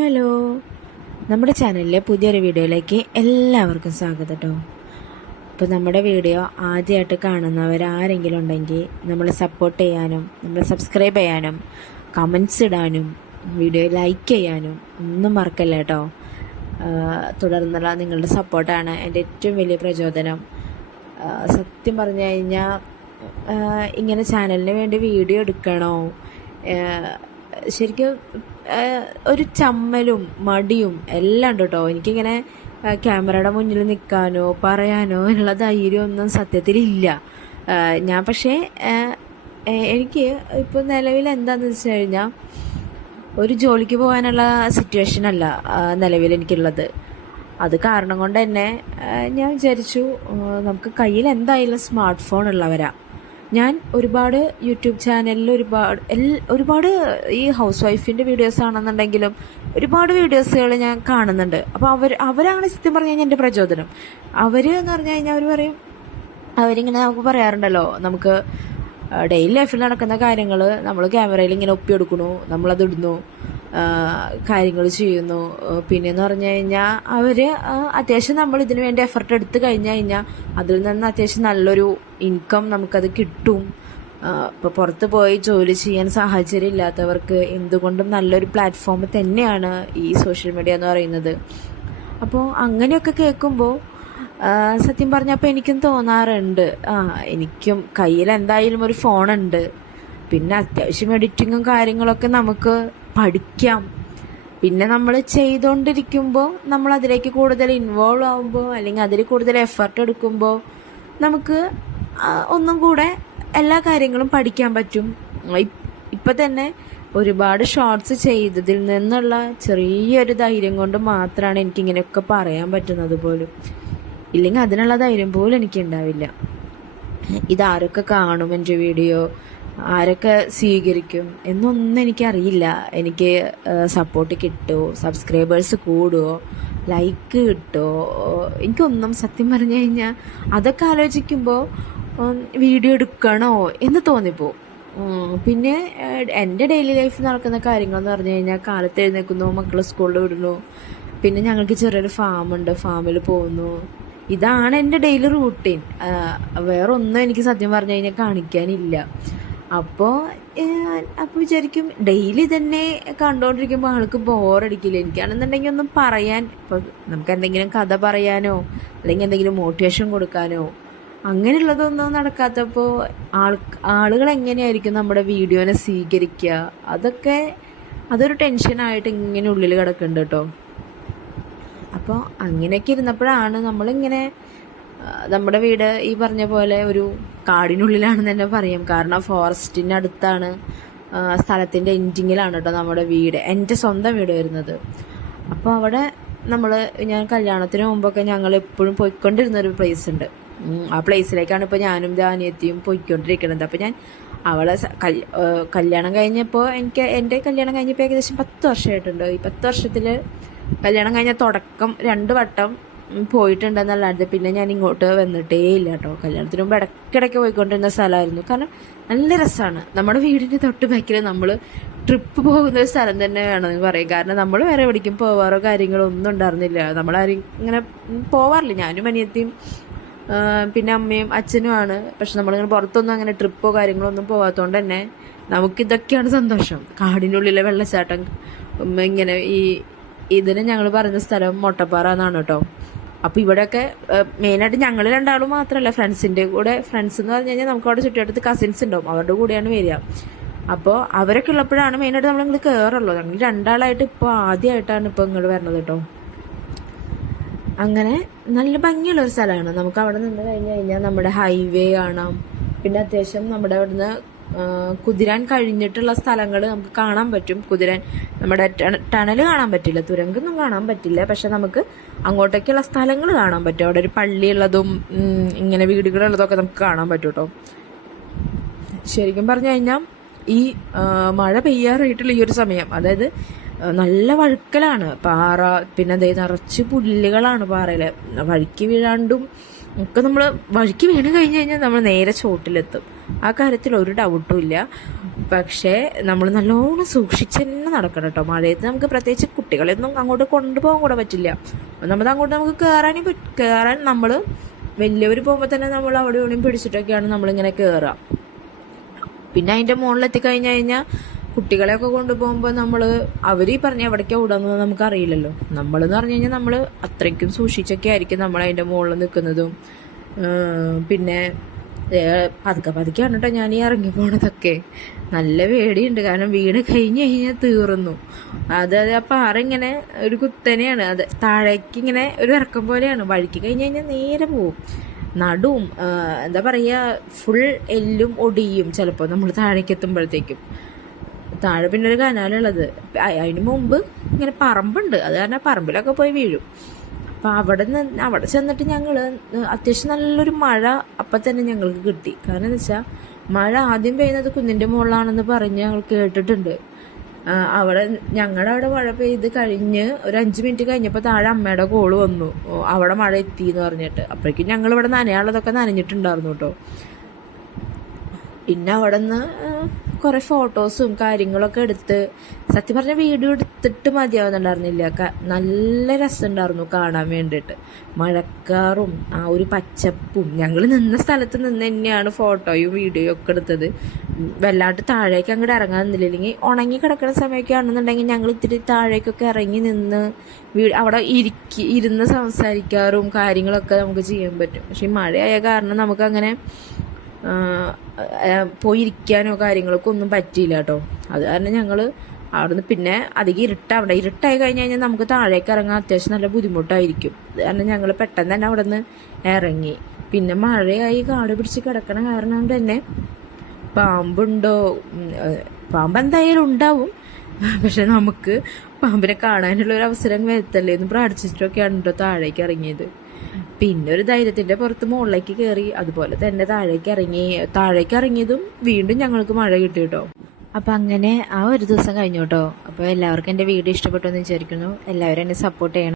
Hello, നമ്മുടെ ചാനലിലെ പുതിയൊരു വീഡിയോയിലേക്ക് എല്ലാവർക്കും സ്വാഗതം കേട്ടോ. അപ്പോൾ നമ്മുടെ വീഡിയോ ആദ്യമായിട്ട് കാണുന്നവരാരെങ്കിലും ഉണ്ടെങ്കിൽ നമ്മളെ സപ്പോർട്ട് ചെയ്യാനും നമ്മളെ സബ്സ്ക്രൈബ് ചെയ്യാനും കമൻറ്റ്സ് ഇടാനും വീഡിയോ ലൈക്ക് ചെയ്യാനും ഒന്നും മറക്കല്ല കേട്ടോ. തുടർന്നുള്ള നിങ്ങളുടെ സപ്പോർട്ടാണ് എൻ്റെ ഏറ്റവും വലിയ പ്രചോദനം. സത്യം പറഞ്ഞു കഴിഞ്ഞാൽ ഇങ്ങനെ ചാനലിന് വേണ്ടി വീഡിയോ എടുക്കണോ, ശരിക്കും ഒരു ചമ്മലും മടിയും എല്ലാം ഉണ്ട് കേട്ടോ. എനിക്കിങ്ങനെ ക്യാമറയുടെ മുന്നിൽ നിൽക്കാനോ പറയാനോ ഉള്ള ധൈര്യമൊന്നും സത്യത്തിലില്ല. ഞാൻ പക്ഷേ എനിക്ക് ഇപ്പോൾ നിലവിൽ എന്താണെന്ന് വെച്ച് കഴിഞ്ഞാൽ ഒരു ജോലിക്ക് പോകാനുള്ള സിറ്റുവേഷൻ അല്ല നിലവിൽ എനിക്കുള്ളത്. അത് കാരണം കൊണ്ട് തന്നെ ഞാൻ വിചാരിച്ചു നമുക്ക് കയ്യിൽ എന്തായാലും സ്മാർട്ട് ഫോൺ ഉള്ളവരാ. ഞാൻ ഒരുപാട് യൂട്യൂബ് ചാനലിൽ ഒരുപാട് ഈ ഹൗസ് വൈഫിൻ്റെ വീഡിയോസ് ആണെന്നുണ്ടെങ്കിലും ഒരുപാട് വീഡിയോസുകൾ ഞാൻ കാണുന്നുണ്ട്. അപ്പോൾ അവരാണ് സത്യം പറഞ്ഞു കഴിഞ്ഞാൽ എൻ്റെ പ്രചോദനം. എന്ന് പറഞ്ഞു കഴിഞ്ഞാൽ അവർ പറയും, അവരിങ്ങനെ നമുക്ക് പറയാറുണ്ടല്ലോ, നമുക്ക് ഡെയിലി ലൈഫിൽ നടക്കുന്ന കാര്യങ്ങൾ നമ്മൾ ക്യാമറയിൽ ഇങ്ങനെ ഒപ്പിയെടുക്കണു, നമ്മളത് ഇടുന്നു, കാര്യങ്ങൾ ചെയ്യുന്നു. പിന്നെയെന്ന് പറഞ്ഞു കഴിഞ്ഞാൽ അവർ അത്യാവശ്യം നമ്മൾ ഇതിനു വേണ്ടി എഫർട്ട് എടുത്ത് കഴിഞ്ഞു കഴിഞ്ഞാൽ അതിൽ നിന്ന് അത്യാവശ്യം നല്ലൊരു ഇൻകം നമുക്കത് കിട്ടും. ഇപ്പോൾ പുറത്ത് പോയി ജോലി ചെയ്യാൻ സാഹചര്യം ഇല്ലാത്തവർക്ക് എന്തുകൊണ്ടും നല്ലൊരു പ്ലാറ്റ്ഫോം തന്നെയാണ് ഈ സോഷ്യൽ മീഡിയ എന്ന് പറയുന്നത്. അപ്പോൾ അങ്ങനെയൊക്കെ കേൾക്കുമ്പോൾ സത്യം പറഞ്ഞപ്പോൾ എനിക്കും തോന്നാറുണ്ട്, എനിക്കും കയ്യിൽ എന്തായാലും ഒരു ഫോണുണ്ട്, പിന്നെ അത്യാവശ്യം എഡിറ്റിങ്ങും കാര്യങ്ങളൊക്കെ നമുക്ക് പഠിക്കാം. പിന്നെ നമ്മൾ ചെയ്തുകൊണ്ടിരിക്കുമ്പോൾ നമ്മൾ അതിലേക്ക് കൂടുതൽ ഇൻവോൾവ് ആകുമ്പോൾ അല്ലെങ്കിൽ അതിൽ കൂടുതൽ എഫർട്ട് എടുക്കുമ്പോൾ നമുക്ക് ഒന്നും കൂടെ എല്ലാ കാര്യങ്ങളും പഠിക്കാൻ പറ്റും. ഇപ്പം തന്നെ ഒരുപാട് ഷോർട്സ് ചെയ്തതിൽ നിന്നുള്ള ചെറിയൊരു ധൈര്യം കൊണ്ട് മാത്രമാണ് എനിക്കിങ്ങനെയൊക്കെ പറയാൻ പറ്റുന്നത് പോലും. ഇല്ലെങ്കിൽ അതിനുള്ള ധൈര്യം പോലും എനിക്കുണ്ടാവില്ല. ഇതാരൊക്കെ കാണും എൻ്റെ വീഡിയോ, ആരൊക്കെ സ്വീകരിക്കും എന്നൊന്നും എനിക്കറിയില്ല. എനിക്ക് സപ്പോർട്ട് കിട്ടുമോ, സബ്സ്ക്രൈബേഴ്സ് കൂടുമോ, ലൈക്ക് കിട്ടുമോ, എനിക്കൊന്നും സത്യം പറഞ്ഞു കഴിഞ്ഞാൽ അതൊക്കെ ആലോചിക്കുമ്പോൾ വീഡിയോ എടുക്കണോ എന്ന് തോന്നിപ്പോവും. പിന്നെ എൻ്റെ ഡെയിലി ലൈഫ് നടക്കുന്ന കാര്യങ്ങളെന്ന് പറഞ്ഞു കഴിഞ്ഞാൽ കാലത്ത് എഴുന്നേൽക്കുന്നു, മക്കളെ സ്കൂളിൽ വിടുന്നു, പിന്നെ ഞങ്ങൾക്ക് ചെറിയൊരു ഫാമുണ്ട്, ഫാമിൽ പോകുന്നു. ഇതാണ് എൻ്റെ ഡെയിലി റൂട്ടീൻ. വേറെ ഒന്നും എനിക്ക് സത്യം പറഞ്ഞു കഴിഞ്ഞാൽ കാണിക്കാനില്ല. അപ്പോൾ വിചാരിക്കും ഡെയിലി തന്നെ കണ്ടുകൊണ്ടിരിക്കുമ്പോൾ ആൾക്ക് ബോറടിക്കില്ല. എനിക്കാണെന്നുണ്ടെങ്കിൽ ഒന്നും പറയാൻ, ഇപ്പോൾ നമുക്ക് എന്തെങ്കിലും കഥ പറയാനോ അല്ലെങ്കിൽ എന്തെങ്കിലും മോട്ടിവേഷൻ കൊടുക്കാനോ അങ്ങനെയുള്ളതൊന്നും നടക്കാത്തപ്പോൾ ആളുകൾ എങ്ങനെയായിരിക്കും നമ്മുടെ വീഡിയോനെ സ്വീകരിക്കുക, അതൊരു ടെൻഷനായിട്ട് ഇങ്ങനെ ഉള്ളിൽ കിടക്കുന്നുണ്ട് കേട്ടോ. അപ്പോൾ അങ്ങനെയൊക്കെ ഇരുന്നപ്പോഴാണ് നമ്മളിങ്ങനെ, നമ്മുടെ വീട് ഈ പറഞ്ഞ പോലെ ഒരു കാടിനുള്ളിലാണെന്ന് തന്നെ പറയാം. കാരണം ഫോറസ്റ്റിൻ്റെ അടുത്താണ്, സ്ഥലത്തിൻ്റെ എൻഡിങ്ങിലാണ് കേട്ടോ നമ്മുടെ വീട്, എൻ്റെ സ്വന്തം വീട് വരുന്നത്. അപ്പോൾ അവിടെ ഞാൻ കല്യാണത്തിന് മുമ്പൊക്കെ ഞങ്ങൾ എപ്പോഴും പോയിക്കൊണ്ടിരുന്നൊരു പ്ലേസ് ഉണ്ട്. ആ പ്ലേസിലേക്കാണ് ഇപ്പോൾ ഞാനും അനിയത്തിയും പോയിക്കൊണ്ടിരിക്കുന്നത്. അപ്പോൾ ഞാൻ അവളെ കല്യാണം കഴിഞ്ഞപ്പോൾ എൻ്റെ കല്യാണം കഴിഞ്ഞപ്പോൾ ഏകദേശം 10 വർഷമായിട്ടുണ്ട്. ഈ 10 വർഷത്തിൽ കല്യാണം കഴിഞ്ഞ തുടക്കം 2 വട്ടം പോയിട്ടുണ്ടെന്നല്ലാതെ പിന്നെ ഞാൻ ഇങ്ങോട്ട് വന്നിട്ടേ ഇല്ല കേട്ടോ. കല്യാണത്തിന് മുമ്പ് ഇടയ്ക്കിടയ്ക്ക് പോയിക്കൊണ്ടിരുന്ന സ്ഥലമായിരുന്നു. കാരണം നല്ല രസമാണ്. നമ്മുടെ വീടിൻ്റെ തൊട്ട് ബാക്കിൽ നമ്മൾ ട്രിപ്പ് പോകുന്ന ഒരു സ്ഥലം തന്നെ വേണമെന്ന് പറയും. കാരണം നമ്മൾ വേറെ എവിടേക്കും പോവാറോ കാര്യങ്ങളോ ഒന്നും ഉണ്ടായിരുന്നില്ല. നമ്മളാരും ഇങ്ങനെ പോവാറില്ല. ഞാനും അനിയത്തിയും പിന്നെ അമ്മയും അച്ഛനുമാണ്. പക്ഷെ നമ്മളിങ്ങനെ പുറത്തൊന്നും അങ്ങനെ ട്രിപ്പോ കാര്യങ്ങളോ ഒന്നും പോകാത്തതുകൊണ്ട് തന്നെ നമുക്കിതൊക്കെയാണ് സന്തോഷം. കാടിനുള്ളിലെ വെള്ളച്ചാട്ടം, ഇങ്ങനെ ഇതിന് ഞങ്ങൾ പറയുന്ന സ്ഥലം മൊട്ടപ്പാറ എന്നാണ് കേട്ടോ. അപ്പോൾ ഇവിടെയൊക്കെ മെയിനായിട്ട് ഞങ്ങൾ രണ്ടാളും മാത്രമല്ല, ഫ്രണ്ട്സിൻ്റെ കൂടെ, ഫ്രണ്ട്സ് എന്ന് പറഞ്ഞു കഴിഞ്ഞാൽ നമുക്ക് അവിടെ ചുറ്റുവട്ടത്ത് കസിൻസ് ഉണ്ടാവും, അവരുടെ കൂടെയാണ് വരിക. അപ്പോൾ അവരൊക്കെ ഉള്ളപ്പോഴാണ് മെയിനായിട്ട് നമ്മളിങ്ങോട്ട് കയറുള്ളൂ. ഞങ്ങൾ 2 ആളായിട്ട് ഇപ്പോൾ ആദ്യമായിട്ടാണ് ഇപ്പോൾ ഇങ്ങോട്ട് വരണത് കേട്ടോ. അങ്ങനെ നല്ല ഭംഗിയുള്ളൊരു സ്ഥലമാണ്. നമുക്ക് അവിടെ നിന്ന് കഴിഞ്ഞാൽ നമ്മുടെ ഹൈവേ കാണാം. പിന്നെ അത്യാവശ്യം നമ്മുടെ അവിടുന്ന് കുതിരാൻ കഴിഞ്ഞിട്ടുള്ള സ്ഥലങ്ങൾ നമുക്ക് കാണാൻ പറ്റും. നമ്മുടെ ടണൽ കാണാൻ പറ്റില്ല, തുരങ്കൊന്നും കാണാൻ പറ്റില്ല, പക്ഷെ നമുക്ക് അങ്ങോട്ടേക്കുള്ള സ്ഥലങ്ങൾ കാണാൻ പറ്റും. അവിടെ ഒരു പള്ളിയുള്ളതും ഇങ്ങനെ വീടുകളുള്ളതൊക്കെ നമുക്ക് കാണാൻ പറ്റും കേട്ടോ. ശരിക്കും പറഞ്ഞു കഴിഞ്ഞാൽ ഈ മഴ പെയ്യാറായിട്ടുള്ള ഈ ഒരു സമയം, അതായത് നല്ല വഴുക്കലാണ് പാറ, പിന്നെ അതേ നിറച്ച് പുല്ലുകളാണ് പാറയിൽ. വഴുക്കി വീഴാണ്ടും ഒക്കെ നമ്മൾ വഴുക്കി വീണ് കഴിഞ്ഞ് കഴിഞ്ഞാൽ നമ്മൾ നേരെ ചോട്ടിലെത്തും. ആ കാര്യത്തിൽ ഒരു ഡൗട്ടും ഇല്ല. പക്ഷേ നമ്മൾ നല്ലോണം സൂക്ഷിച്ച് തന്നെ നടക്കണം കേട്ടോ. മഴയത്ത് നമുക്ക് പ്രത്യേകിച്ച് കുട്ടികളെയൊന്നും അങ്ങോട്ട് കൊണ്ടുപോകാൻ കൂടെ പറ്റില്ല. അങ്ങോട്ട് നമുക്ക് കയറാൻ നമ്മൾ വലിയവർ പോകുമ്പോൾ തന്നെ നമ്മൾ അവിടെ ഇവിടെയും പിടിച്ചിട്ടൊക്കെയാണ് നമ്മളിങ്ങനെ കയറുക. പിന്നെ അതിൻ്റെ മുകളിലെത്തിക്കഴിഞ്ഞ് കഴിഞ്ഞാൽ കുട്ടികളെയൊക്കെ കൊണ്ടുപോകുമ്പോൾ അവർ ഈ പറഞ്ഞ എവിടേക്കാണ് ഓടുന്നത് നമുക്കറിയില്ലല്ലോ. നമ്മളെന്ന് പറഞ്ഞു കഴിഞ്ഞാൽ നമ്മൾ അത്രയ്ക്കും സൂക്ഷിച്ചൊക്കെ ആയിരിക്കും നമ്മൾ അതിൻ്റെ മുകളിൽ നിൽക്കുന്നതും. പിന്നെ പതുക്കെയാണ് കേട്ടോ ഞാൻ ഈ ഇറങ്ങി പോണതൊക്കെ. നല്ല പേടിയുണ്ട്, കാരണം വീണ് കഴിഞ്ഞ് കഴിഞ്ഞാൽ തീർന്നു. ആ പാറ ഇങ്ങനെ ഒരു കുത്തനെയാണ്, അത് താഴേക്ക് ഇങ്ങനെ ഒരു ഇറക്കം പോലെയാണ്. വഴിക്ക് കഴിഞ്ഞ് കഴിഞ്ഞാൽ നേരെ പോവും. നടുവും എന്താ പറയുക, ഫുൾ എല്ലും ഒടിയും ചിലപ്പോൾ നമ്മൾ താഴേക്ക് എത്തുമ്പോഴത്തേക്കും. താഴെ പിന്നെ ഒരു കനാലുള്ളത്, അതിന് മുമ്പ് ഇങ്ങനെ പറമ്പുണ്ട്, അത് കാരണം പറമ്പിലൊക്കെ പോയി വീഴും. അപ്പോൾ അവിടെ ചെന്നിട്ട് ഞങ്ങൾ അത്യാവശ്യം നല്ലൊരു മഴ അപ്പം തന്നെ ഞങ്ങൾക്ക് കിട്ടി. കാരണം എന്ന് വെച്ചാൽ മഴ ആദ്യം പെയ്യുന്നത് കുന്നിൻ്റെ മുകളിലാണെന്ന് പറഞ്ഞ് ഞങ്ങൾ കേട്ടിട്ടുണ്ട്. ഞങ്ങളുടെ അവിടെ മഴ പെയ്ത് കഴിഞ്ഞ് ഒരു 5 മിനിറ്റ് കഴിഞ്ഞപ്പോൾ താഴെ അമ്മയുടെ കോള് വന്നു, അവിടെ മഴ എത്തി എന്ന് പറഞ്ഞിട്ട്. അപ്പോഴേക്കും ഞങ്ങളിവിടെ നനയാനുള്ളതൊക്കെ നനഞ്ഞിട്ടുണ്ടായിരുന്നു കേട്ടോ. പിന്നെ അവിടെ നിന്ന് കുറേ ഫോട്ടോസും കാര്യങ്ങളൊക്കെ എടുത്ത്, സത്യം പറഞ്ഞാൽ വീഡിയോ എടുത്തിട്ട് മതിയാവുന്നുണ്ടായിരുന്നില്ല. നല്ല രസമുണ്ടായിരുന്നു കാണാൻ വേണ്ടിയിട്ട്. മഴക്കാറും ആ ഒരു പച്ചപ്പും. ഞങ്ങൾ നിന്ന സ്ഥലത്ത് നിന്ന് തന്നെയാണ് ഫോട്ടോയും വീഡിയോയും ഒക്കെ എടുത്തത്. വല്ലാണ്ട് താഴേക്ക് അങ്ങോട്ട് ഇറങ്ങാൻ നിന്നില്ല. അല്ലെങ്കിൽ ഉണങ്ങി കിടക്കുന്ന സമയമൊക്കെ ആണെന്നുണ്ടെങ്കിൽ ഞങ്ങൾ ഇത്തിരി താഴേക്കൊക്കെ ഇറങ്ങി നിന്ന് അവിടെ ഇരുന്ന് സംസാരിക്കാറും കാര്യങ്ങളൊക്കെ നമുക്ക് ചെയ്യാൻ പറ്റും. പക്ഷെ ഈ മഴയായ കാരണം നമുക്കങ്ങനെ പോയിരിക്കാനോ കാര്യങ്ങളൊക്കെ ഒന്നും പറ്റിയില്ല കേട്ടോ. അത് കാരണം ഞങ്ങൾ അവിടുന്ന് പിന്നെ അധികം ഇരുട്ടായി കഴിഞ്ഞ് കഴിഞ്ഞാൽ നമുക്ക് താഴേക്ക് ഇറങ്ങാൻ അത്യാവശ്യം നല്ല ബുദ്ധിമുട്ടായിരിക്കും. അത് കാരണം ഞങ്ങൾ പെട്ടെന്ന് തന്നെ അവിടെ നിന്ന് ഇറങ്ങി. പിന്നെ മഴയായി കാട് പിടിച്ച് കിടക്കണ കാരണം തന്നെ പാമ്പുണ്ടോ, പാമ്പ് എന്തായാലും ഉണ്ടാവും. പക്ഷെ നമുക്ക് പാമ്പിനെ കാണാനുള്ളൊരു അവസരം വരുത്തല്ലേ എന്ന് പ്രാർത്ഥിച്ചിട്ടൊക്കെയാണ് കേട്ടോ താഴേക്ക് ഇറങ്ങിയത്. പിന്നെ ഒരു ധൈര്യത്തിൻ്റെ പുറത്ത് മുകളിലേക്ക് കയറി, അതുപോലെ തന്നെ താഴേക്ക് ഇറങ്ങിയതും വീണ്ടും ഞങ്ങൾക്ക് മഴ കിട്ടി കേട്ടോ. അപ്പം അങ്ങനെ ആ ഒരു ദിവസം കഴിഞ്ഞു കേട്ടോ. അപ്പോൾ എല്ലാവർക്കും എൻ്റെ വീഡിയോ ഇഷ്ടപ്പെട്ടു എന്ന് വിചാരിക്കുന്നു. എല്ലാവരും എന്നെ സപ്പോർട്ട് ചെയ്യണം.